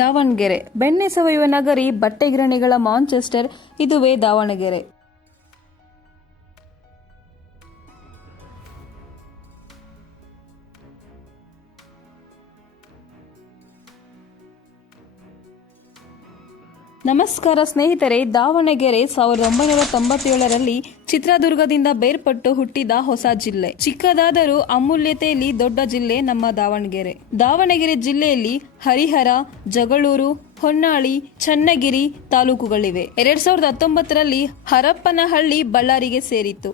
ದಾವಣಗೆರೆ ಬೆಣ್ಣೆ ಸವೆಯುವ ನಗರಿ, ಬಟ್ಟೆ ಗಿರಣಿಗಳ ಮಾಂಚೆಸ್ಟರ್, ಇದುವೇ ದಾವಣಗೆರೆ. ನಮಸ್ಕಾರ ಸ್ನೇಹಿತರೆ. ದಾವಣಗೆರೆ 1997ರಲ್ಲಿ ಚಿತ್ರದುರ್ಗದಿಂದ ಬೇರ್ಪಟ್ಟು ಹುಟ್ಟಿದ ಹೊಸ ಜಿಲ್ಲೆ. ಚಿಕ್ಕದಾದರೂ ಅಮೂಲ್ಯತೆಯಲ್ಲಿ ದೊಡ್ಡ ಜಿಲ್ಲೆ ನಮ್ಮ ದಾವಣಗೆರೆ. ದಾವಣಗೆರೆ ಜಿಲ್ಲೆಯಲ್ಲಿ ಹರಿಹರ, ಜಗಳೂರು, ಹೊನ್ನಾಳಿ, ಚನ್ನಗಿರಿ ತಾಲೂಕುಗಳಿವೆ. 2019ರಲ್ಲಿ ಹರಪ್ಪನಹಳ್ಳಿ ಬಳ್ಳಾರಿಗೆ ಸೇರಿತ್ತು.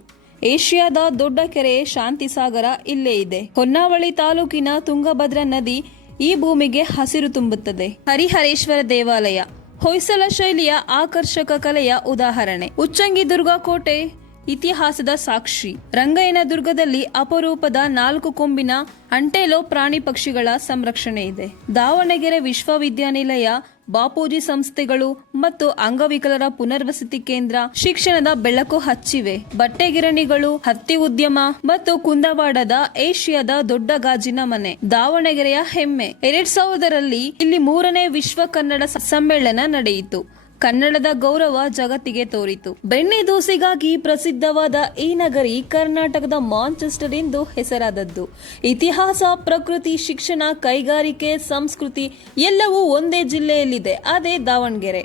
ಏಷ್ಯಾದ ದೊಡ್ಡ ಕೆರೆ ಶಾಂತಿಸಾಗರ ಇಲ್ಲೇ ಇದೆ. ಹೊನ್ನಾವಳಿ ತಾಲೂಕಿನ ತುಂಗಭದ್ರಾ ನದಿ ಈ ಭೂಮಿಗೆ ಹಸಿರು ತುಂಬುತ್ತದೆ. ಹರಿಹರೇಶ್ವರ ದೇವಾಲಯ ಹೊಯ್ಸಳ ಶೈಲಿಯ ಆಕರ್ಷಕ ಕಲೆಯ ಉದಾಹರಣೆ. ಉಚ್ಚಂಗಿದುರ್ಗ ಕೋಟೆ ಇತಿಹಾಸದ ಸಾಕ್ಷಿ. ರಂಗಯ್ಯನ ದುರ್ಗದಲ್ಲಿ ಅಪರೂಪದ 4 ಕೊಂಬಿನ ಅಂಟೆಲೋ ಪ್ರಾಣಿ ಪಕ್ಷಿಗಳ ಸಂರಕ್ಷಣೆ ಇದೆ. ದಾವಣಗೆರೆ ವಿಶ್ವವಿದ್ಯಾನಿಲಯ, ಬಾಪೂಜಿ ಸಂಸ್ಥೆಗಳು ಮತ್ತು ಅಂಗವಿಕಲರ ಪುನರ್ವಸತಿ ಕೇಂದ್ರ ಶಿಕ್ಷಣದ ಬೆಳಕು ಹಚ್ಚಿವೆ. ಬಟ್ಟೆ ಗಿರಣಿಗಳು, ಹತ್ತಿ ಉದ್ಯಮ ಮತ್ತು ಕುಂದವಾಡದ ಏಷ್ಯಾದ ದೊಡ್ಡ ಗಾಜಿನ ಮನೆ ದಾವಣಗೆರೆಯ ಹೆಮ್ಮೆ. 2000ರಲ್ಲಿ ಇಲ್ಲಿ 3ನೇ ವಿಶ್ವ ಕನ್ನಡ ಸಮ್ಮೇಳನ ನಡೆಯಿತು. ಕನ್ನಡದ ಗೌರವ ಜಗತ್ತಿಗೆ ತೋರಿತು. ಬೆಣ್ಣೆ ದೋಸೆಗಾಗಿ ಪ್ರಸಿದ್ಧವಾದ ಈ ನಗರಿ ಕರ್ನಾಟಕದ ಮಾಂಚೆಸ್ಟರ್ ಎಂದು ಹೆಸರಾದದ್ದು. ಇತಿಹಾಸ, ಪ್ರಕೃತಿ, ಶಿಕ್ಷಣ, ಕೈಗಾರಿಕೆ, ಸಂಸ್ಕೃತಿ ಎಲ್ಲವೂ ಒಂದೇ ಜಿಲ್ಲೆಯಲ್ಲಿದೆ. ಅದೇ ದಾವಣಗೆರೆ.